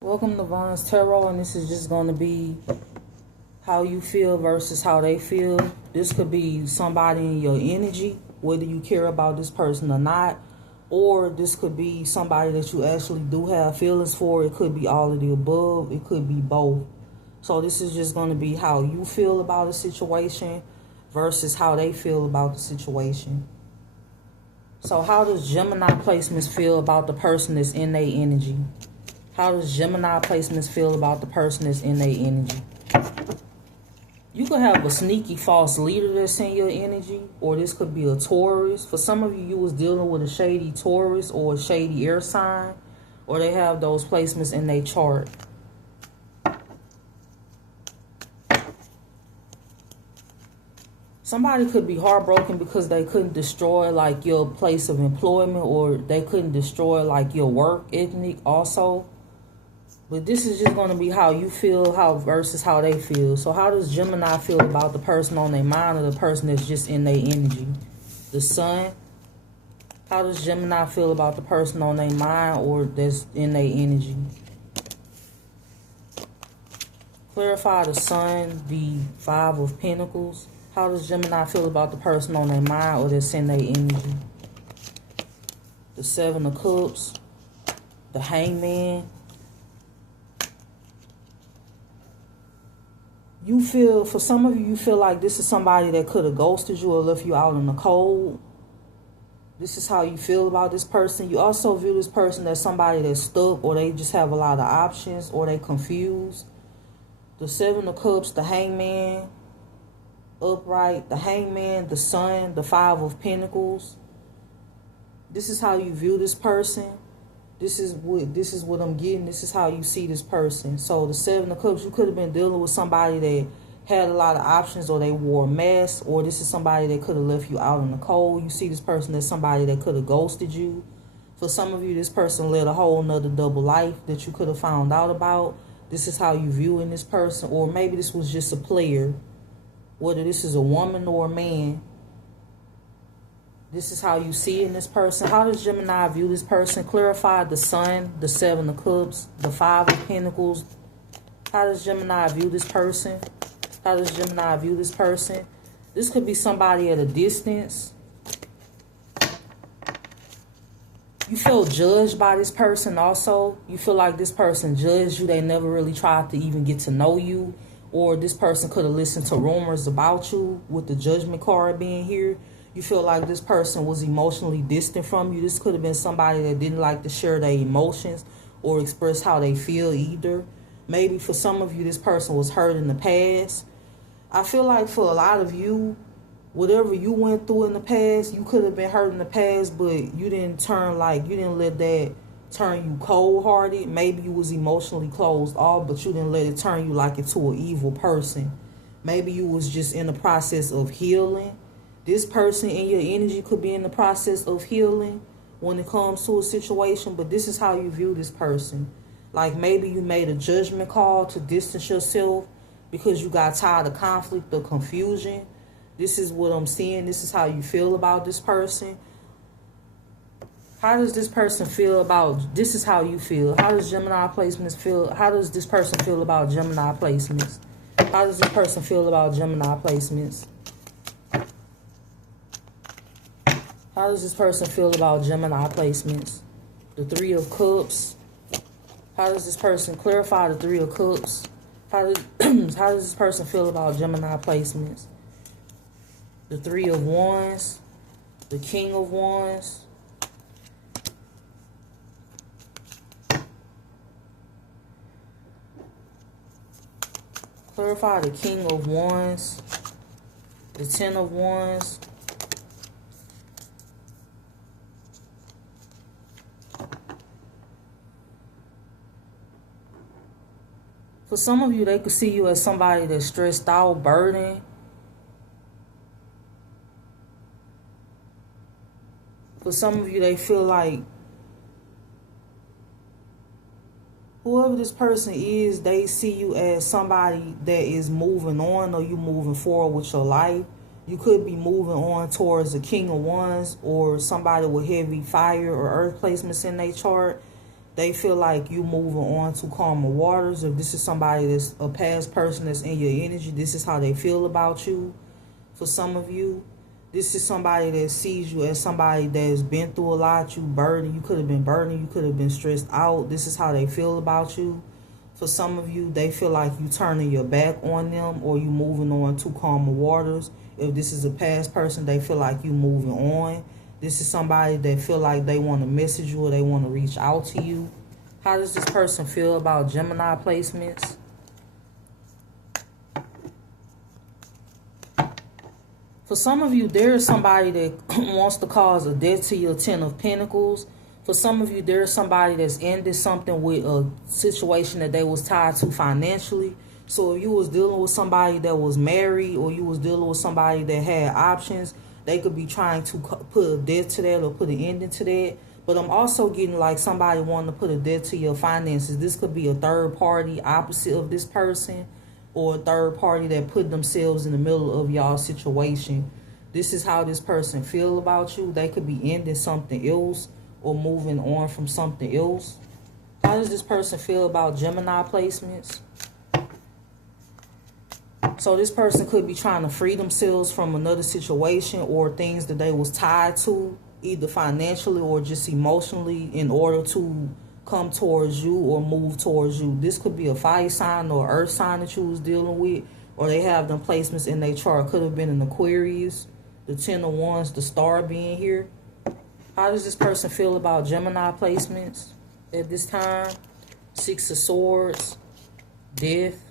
Welcome to Von's Tarot, and this is just going to be how you feel versus how they feel. This could be somebody in your energy, whether you care about this person or not, or this could be somebody that you actually do have feelings for. It could be all of the above. It could be both. So this is just going to be how you feel about a situation versus how they feel about the situation. So how does Gemini placements feel about the person that's in their energy? How does Gemini placements feel about the person that's in their energy? You could have a sneaky false leader that's in your energy, or this could be a Taurus. For some of you, you was dealing with a shady Taurus or a shady air sign, or they have those placements in their chart. Somebody could be heartbroken because they couldn't destroy like your place of employment, or they couldn't destroy like your work ethic also. But this is just going to be how you feel versus how they feel. So how does Gemini feel about the person on their mind or the person that's just in their energy? The Sun. How does Gemini feel about the person on their mind or that's in their energy? Clarify the Sun, the Five of Pentacles. How does Gemini feel about the person on their mind or that's in their energy? The Seven of Cups. The Hangman. You feel, for some of you, you feel like this is somebody that could have ghosted you or left you out in the cold. This is how you feel about this person. You also view this person as somebody that's stuck, or they just have a lot of options, or they confused. The Seven of Cups, the Hangman, upright, the Hangman, the Sun, the Five of Pentacles. This is how you view this person. This is what I'm getting. This is how you see this person. So the Seven of Cups, you could have been dealing with somebody that had a lot of options, or they wore a mask, or this is somebody that could have left you out in the cold. You see this person as somebody that could have ghosted you. For some of you, this person led a whole nother double life that you could have found out about. This is how you viewing this person, or maybe this was just a player. Whether this is a woman or a man, this is how you see in this person. How does Gemini view this person? Clarify the Sun, the Seven of Cups, the Five of Pentacles. How does Gemini view this person? How does Gemini view this person? This could be somebody at a distance. You feel judged by this person also. You feel like this person judged you. They never really tried to even get to know you. Or this person could have listened to rumors about you, with the Judgment card being here. You feel like this person was emotionally distant from you. This could have been somebody that didn't like to share their emotions or express how they feel either. Maybe for some of you, this person was hurt in the past. I feel like for a lot of you, whatever you went through in the past, you could have been hurt in the past, but you didn't let that turn you cold-hearted. Maybe you was emotionally closed off, but you didn't let it turn you like into an evil person. Maybe you was just in the process of healing. This person in your energy could be in the process of healing when it comes to a situation, but this is how you view this person. Like maybe you made a judgment call to distance yourself because you got tired of conflict or confusion. This is what I'm seeing. This is how you feel about this person. How does this person feel about, this is how you feel. How does Gemini placements feel? How does this person feel about Gemini placements? How does this person feel about Gemini placements? How does this person feel about Gemini placements? The Three of Cups. How does this person clarify the Three of Cups? How does this person feel about Gemini placements? The Three of Wands. The King of Wands. Clarify the King of Wands. The Ten of Wands. For some of you, they could see you as somebody that's stressed out, burdened. For some of you, they feel like whoever this person is, they see you as somebody that is moving on, or you moving forward with your life. You could be moving on towards the King of Wands, or somebody with heavy fire or earth placements in their chart. they feel like you moving on to calmer waters. If this is somebody that's a past person that's in your energy, this is how they feel about you. For some of you, this is somebody that sees you as somebody that has been through a lot. You burdened. You could have been burdened. You could have been stressed out. This is how they feel about you. For some of you, they feel like you turning your back on them or you moving on to calmer waters. If this is a past person, they feel like you moving on. This is somebody that feel like they want to message you or they want to reach out to you. How does this person feel about Gemini placements? For some of you, there is somebody that wants to cause a death to your Ten of Pentacles. For some of you, there is somebody that's ended something with a situation that they was tied to financially. So if you was dealing with somebody that was married or you was dealing with somebody that had options, they could be trying to put a death to that or put an ending to that. But I'm also getting like somebody wanting to put a death to your finances. This could be a third party opposite of this person or a third party that put themselves in the middle of y'all's situation. This is how this person feel about you. They could be ending something else or moving on from something else. How does this person feel about Gemini placements? So this person could be trying to free themselves from another situation or things that they was tied to, either financially or just emotionally, in order to come towards you or move towards you. This could be a fire sign or earth sign that you was dealing with, or they have them placements in their chart. Could have been an Aquarius, the Ten of Wands, the star being here. How does this person feel about Gemini placements at this time? Six of Swords, Death.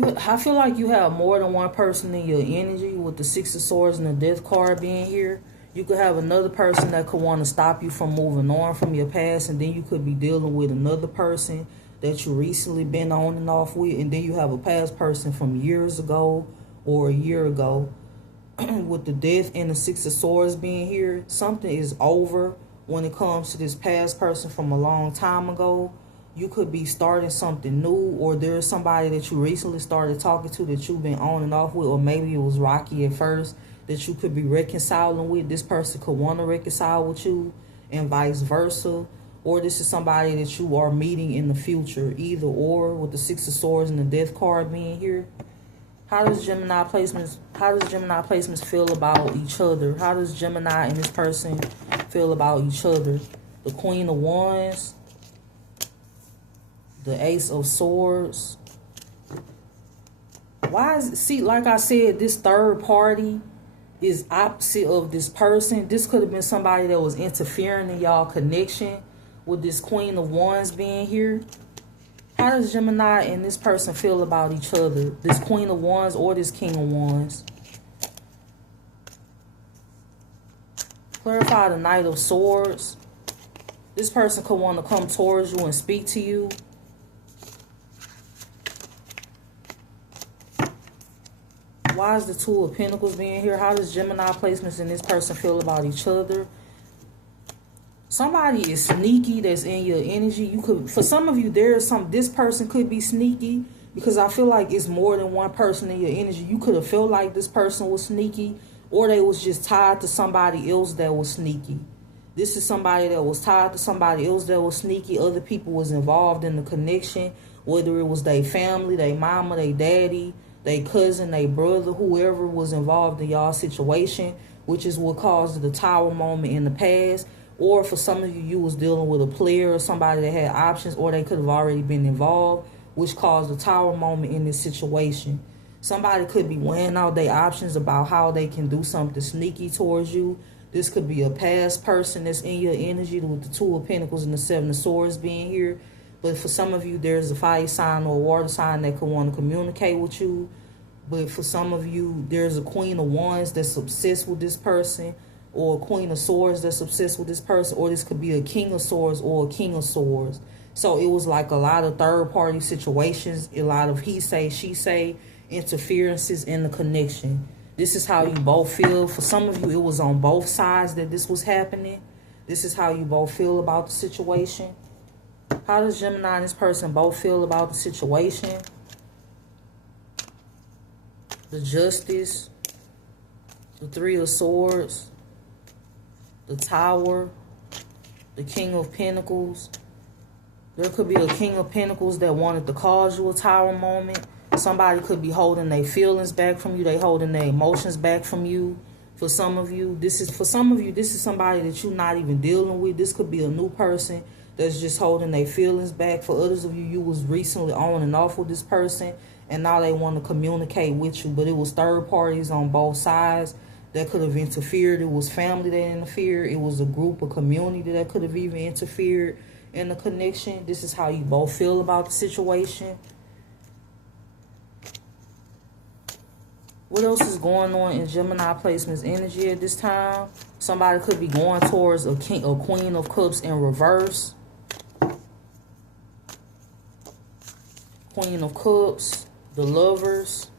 I feel like you have more than one person in your energy with the Six of Swords and the Death card being here. You could have another person that could want to stop you from moving on from your past, and then you could be dealing with another person that you recently been on and off with, and then you have a past person from years ago or a year ago. With the Death and the Six of Swords being here, something is over when it comes to this past person from a long time ago. You could be starting something new, or there's somebody that you recently started talking to that you've been on and off with, or maybe it was rocky at first, that you could be reconciling with. This person could want to reconcile with you and vice versa. Or this is somebody that you are meeting in the future, either or, with the Six of Swords and the Death card being here. How does Gemini placements feel about each other? How does Gemini and this person feel about each other? The Queen of Wands, the Ace of Swords. Why is it, see, like I said, this third party is opposite of this person. This could have been somebody that was interfering in y'all connection with this Queen of Wands being here. How does Gemini and this person feel about each other? This Queen of Wands or this King of Wands? Clarify the Knight of Swords. This person could want to come towards you and speak to you. Why is the Two of Pentacles being here? How does Gemini placements and this person feel about each other? Somebody is sneaky that's in your energy. You could, for some of you, this person could be sneaky, because I feel like it's more than one person in your energy. You could have felt like this person was sneaky, or they was just tied to somebody else that was sneaky. This is somebody that was tied to somebody else that was sneaky. Other people was involved in the connection, whether it was their family, their mama, their daddy, their cousin, their brother, whoever was involved in y'all situation, which is what caused the Tower moment in the past. Or for some of you, you was dealing with a player or somebody that had options, or they could have already been involved, which caused the Tower moment in this situation. Somebody could be weighing out their options about how they can do something sneaky towards you. This could be a past person that's in your energy, with the Two of Pentacles and the Seven of Swords being here. But for some of you, there's a fire sign or a water sign that could want to communicate with you. But for some of you, there's a Queen of Wands that's obsessed with this person, or a Queen of Swords that's obsessed with this person, or this could be a King of Swords or a King of Swords. So it was like a lot of third-party situations, a lot of he say, she say, interferences in the connection. This is how you both feel. For some of you, it was on both sides that this was happening. This is how you both feel about the situation. How does Gemini and this person both feel about the situation? The Justice, the Three of Swords, the Tower, the King of Pentacles. There could be a King of Pentacles that wanted to cause you a Tower moment. Somebody could be holding their feelings back from you. They holding their emotions back from you. For some of you, this is somebody that you're not even dealing with. This could be a new person that's just holding their feelings back. For others of you, you was recently on and off with this person, and now they want to communicate with you. But it was third parties on both sides that could have interfered. It was family that interfered. It was a group, a community that could have even interfered in the connection. This is how you both feel about the situation. What else is going on in Gemini placement's energy at this time? Somebody could be going towards a Queen of Cups in reverse. Queen of Cups, the Lovers,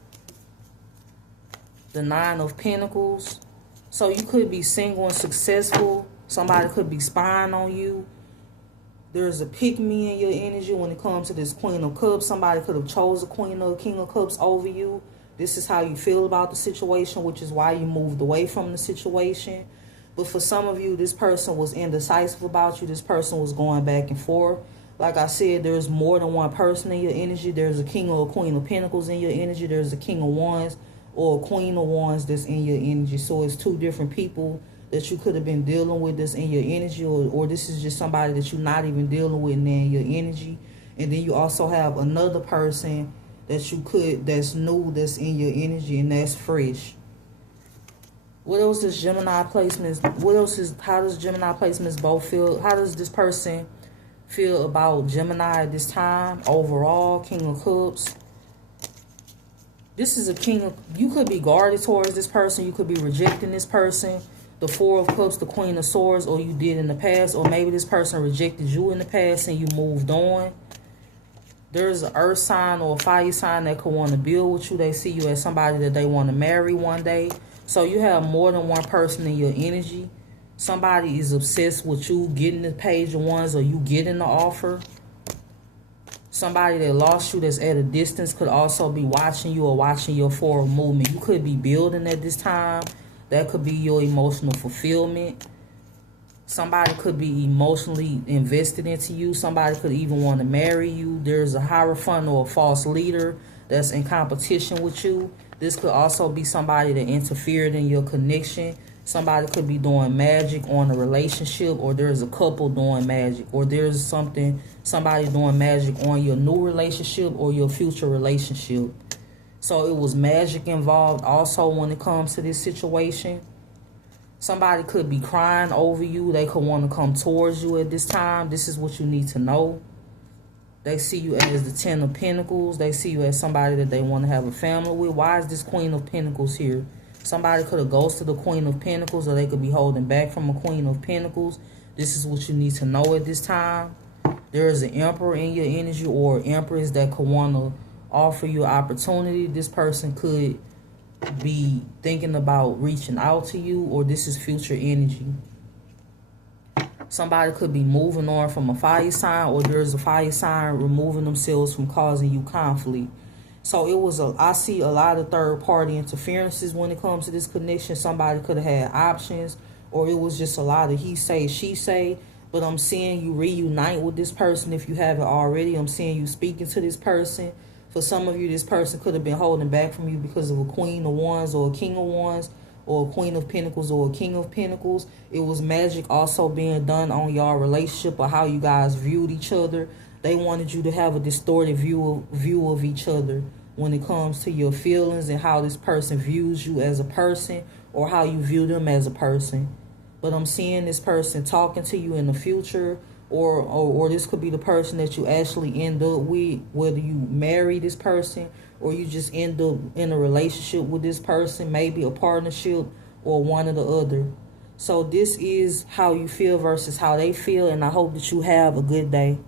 the Nine of Pentacles. So you could be single and successful. Somebody could be spying on you. There's a pick-me in your energy when it comes to this Queen of Cups. Somebody could have chose a Queen or King of Cups over you. This is how you feel about the situation, which is why you moved away from the situation. But for some of you, this person was indecisive about you. This person was going back and forth. Like I said, there's more than one person in your energy. There's a King or a Queen of Pentacles in your energy. There's a King of Wands or a Queen of Wands that's in your energy. So it's two different people that you could have been dealing with that's in your energy, or this is just somebody that you're not even dealing with in your energy. And then you also have another person that's new, that's in your energy, and that's fresh. What else does Gemini placements, how does Gemini placements both feel? How does this person feel about Gemini at this time overall? King of Cups. This is a king of, you could be guarded towards this person. You could be rejecting this person. The Four of Cups, the Queen of Swords, or you did in the past, or maybe this person rejected you in the past and you moved on. There's an earth sign or a fire sign that could want to build with you. They see you as somebody that they want to marry one day. So you have more than one person in your energy. Somebody is obsessed with you getting the Page of Wands or you getting the offer. Somebody that lost you that's at a distance could also be watching you or watching your forward movement. You could be building at this time. That could be your emotional fulfillment. Somebody could be emotionally invested into you. Somebody could even want to marry you. There's a Hierophant or a false leader that's in competition with you. This could also be somebody that interfered in your connection. Somebody could be doing magic on a relationship, or there's a couple doing magic, or there's somebody doing magic on your new relationship or your future relationship. So it was magic involved also when it comes to this situation. Somebody could be crying over you. They could want to come towards you at this time. This is what you need to know. They see you as the Ten of Pentacles. They see you as somebody that they want to have a family with. Why is this Queen of Pentacles here? Somebody could have ghosted the Queen of Pentacles, or they could be holding back from a Queen of Pentacles. This is what you need to know at this time. There is an Emperor in your energy, or Empress that could want to offer you opportunity. This person could be thinking about reaching out to you, or this is future energy. Somebody could be moving on from a fire sign, or there's a fire sign removing themselves from causing you conflict. So I see a lot of third party interferences when it comes to this connection. Somebody could have had options, or it was just a lot of he say, she say. But I'm seeing you reunite with this person if you haven't already. I'm seeing you speaking to this person. For some of you, this person could have been holding back from you because of a Queen of Wands or a King of Wands, or a Queen of Pentacles or a King of Pentacles. It was magic also being done on y'all relationship or how you guys viewed each other. They wanted you to have a distorted view of each other when it comes to your feelings and how this person views you as a person, or how you view them as a person. But I'm seeing this person talking to you in the future, or this could be the person that you actually end up with, whether you marry this person or you just end up in a relationship with this person, maybe a partnership or one or the other. So this is how you feel versus how they feel, and I hope that you have a good day.